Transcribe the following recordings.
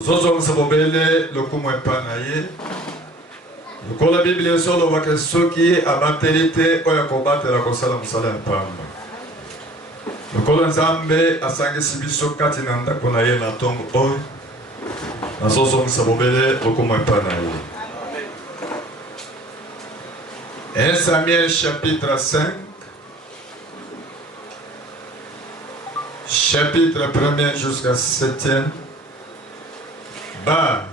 Zozo Sabobele, le Kumwe Panaye. Le cours de la Bible est sur le voie que ceux qui abattelité ou combattent la Kosala Musala Pamba. Le cours de Zambe a sangue Sibiso Katinanda Konaye Natom Oy. Zozo Sabobele, le Kumwe Panaye. 1 Samuel chapitre 5. Chapitre 1er jusqu'à 7e. Bas,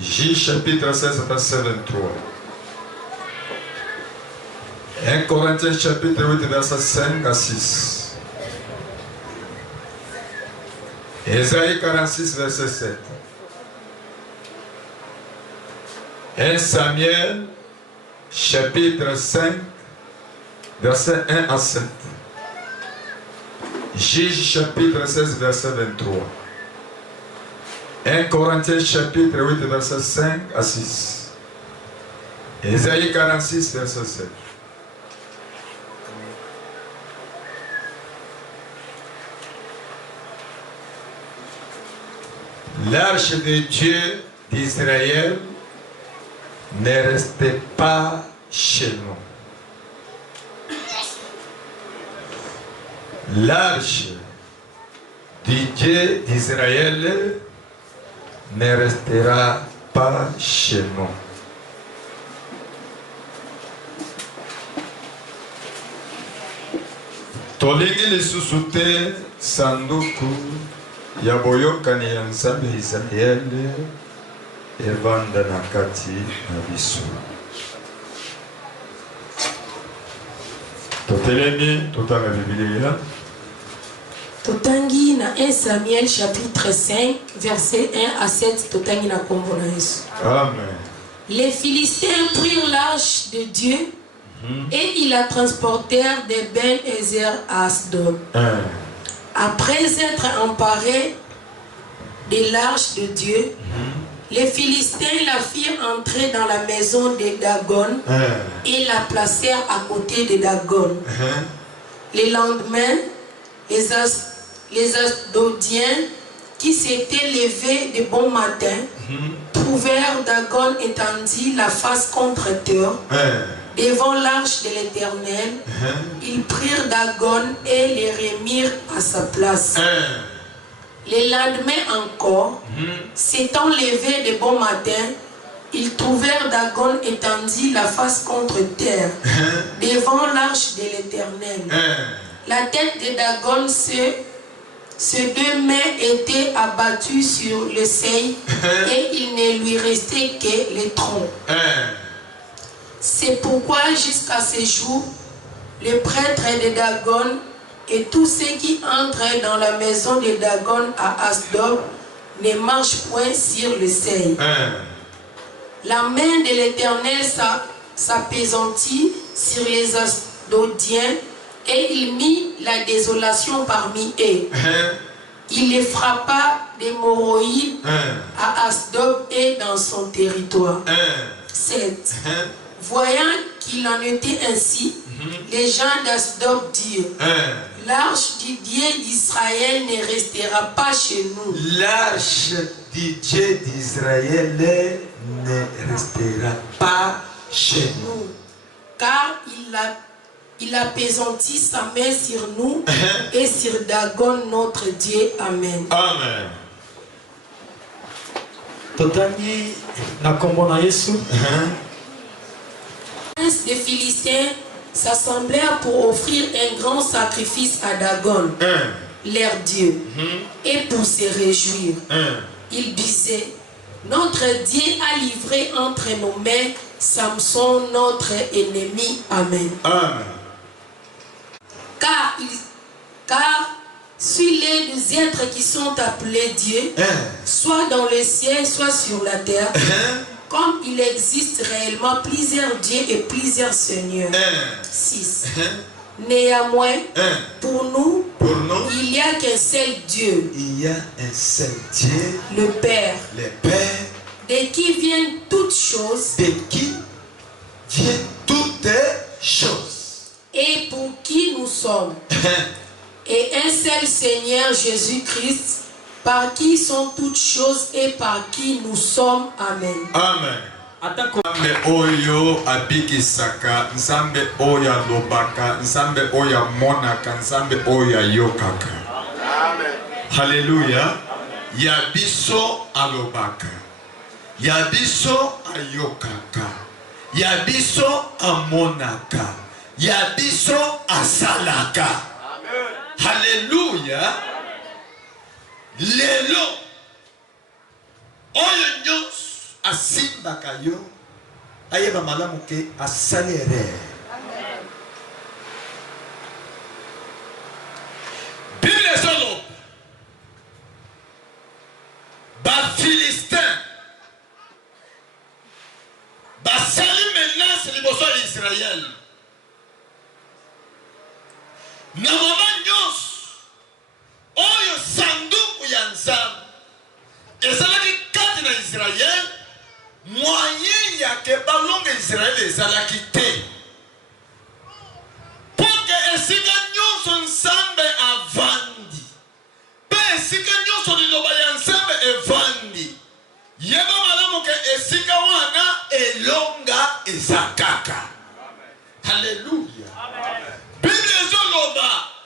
J chapitre 16, verset 23. 1 Corinthiens chapitre 8, verset 5 à 6. Ésaïe 46, verset 7. 1 Samuel chapitre 5, verset 1 à 7. J chapitre 16, verset 23. 1 Corinthiens chapitre 8, verset 5 à 6. Ésaïe 46, verset 7. L'arche de Dieu d'Israël ne restait pas chez nous. L'arche du Dieu d'Israël ne restera pas chez nous. Tolingi lisusu te sanduku ya boyokani ya Nzambe Israeli evanda na kati na biso. Totelemi totanga Biblia. Totangi na 1 Samuel chapitre 5 verset 1 à 7 totangi na kombo na Yesu. Amen. Les Philistins prirent l'arche de Dieu et ils la transportèrent de Ben-Ezer à Asdod. Après être emparés de l'arche de Dieu, les Philistins la firent entrer dans la maison de Dagon et la placèrent à côté de Dagon. Le lendemain, les Asdodiens qui s'étaient levés de bon matin trouvèrent Dagon étendu la face contre terre devant l'arche de l'Éternel. Ils prirent Dagon et les remirent à sa place. Le lendemain encore, s'étant levés de bon matin, ils trouvèrent Dagon étendu la face contre terre devant l'arche de l'Éternel. La tête de Dagon, ses deux mains étaient abattues sur le seuil et il ne lui restait que le tronc. C'est pourquoi jusqu'à ce jour, le prêtre de Dagon et tous ceux qui entrent dans la maison de Dagon à Asdod ne marchent point sur le seuil. La main de l'Éternel s'appesantit sur les Asdodiens et il mit la désolation parmi eux. Il les frappa d'hémorroïdes à Asdod et dans son territoire. 7. Voyant qu'il en était ainsi, les gens d'Asdod dirent, l'arche du Dieu d'Israël ne restera pas chez nous. L'arche du Dieu d'Israël ne restera pas chez nous. Car il appesantit sa main sur nous et sur Dagon notre Dieu. Amen. Amen. Totangi na kombo na Yesu. Les Philistins s'assemblèrent pour offrir un grand sacrifice à Dagon, leur Dieu, et pour se réjouir. Ils disaient, notre Dieu a livré entre nos mains Samson, notre ennemi. Amen. Amen. Car sur les deux êtres qui sont appelés Dieu, soit dans le ciel, soit sur la terre, comme il existe réellement plusieurs dieux et plusieurs seigneurs. 6. Néanmoins, pour nous, il n'y a qu'un seul Dieu. Il y a un seul Dieu, le Père, de qui viennent toutes choses, et pour qui nous sommes. Et un seul Seigneur Jésus-Christ, par qui sont toutes choses et par qui nous sommes. Amen. Amen. Nzambe oyo abikisaka, Nzambe oyo alobaka, Nzambe oyo amonaka, Nzambe oyo ayokaka. Amen. Hallelujah. Yabiso alobaka, yabiso ayokaka, yabiso amonaka, yabiso asalaka. Amen. Hallelujah. Lelo oyo nyos asimbaka yo ayeba malamu ke asalere. Bible solo ba Philistin basali menace liboso ya Israël na moma nyos oyo sanduku ya Nzambe ezalaki kati na Israël, moyen ya ke balonga Israël ezalaki te. Pour que esika nyonso Nzambe avandi, pe esika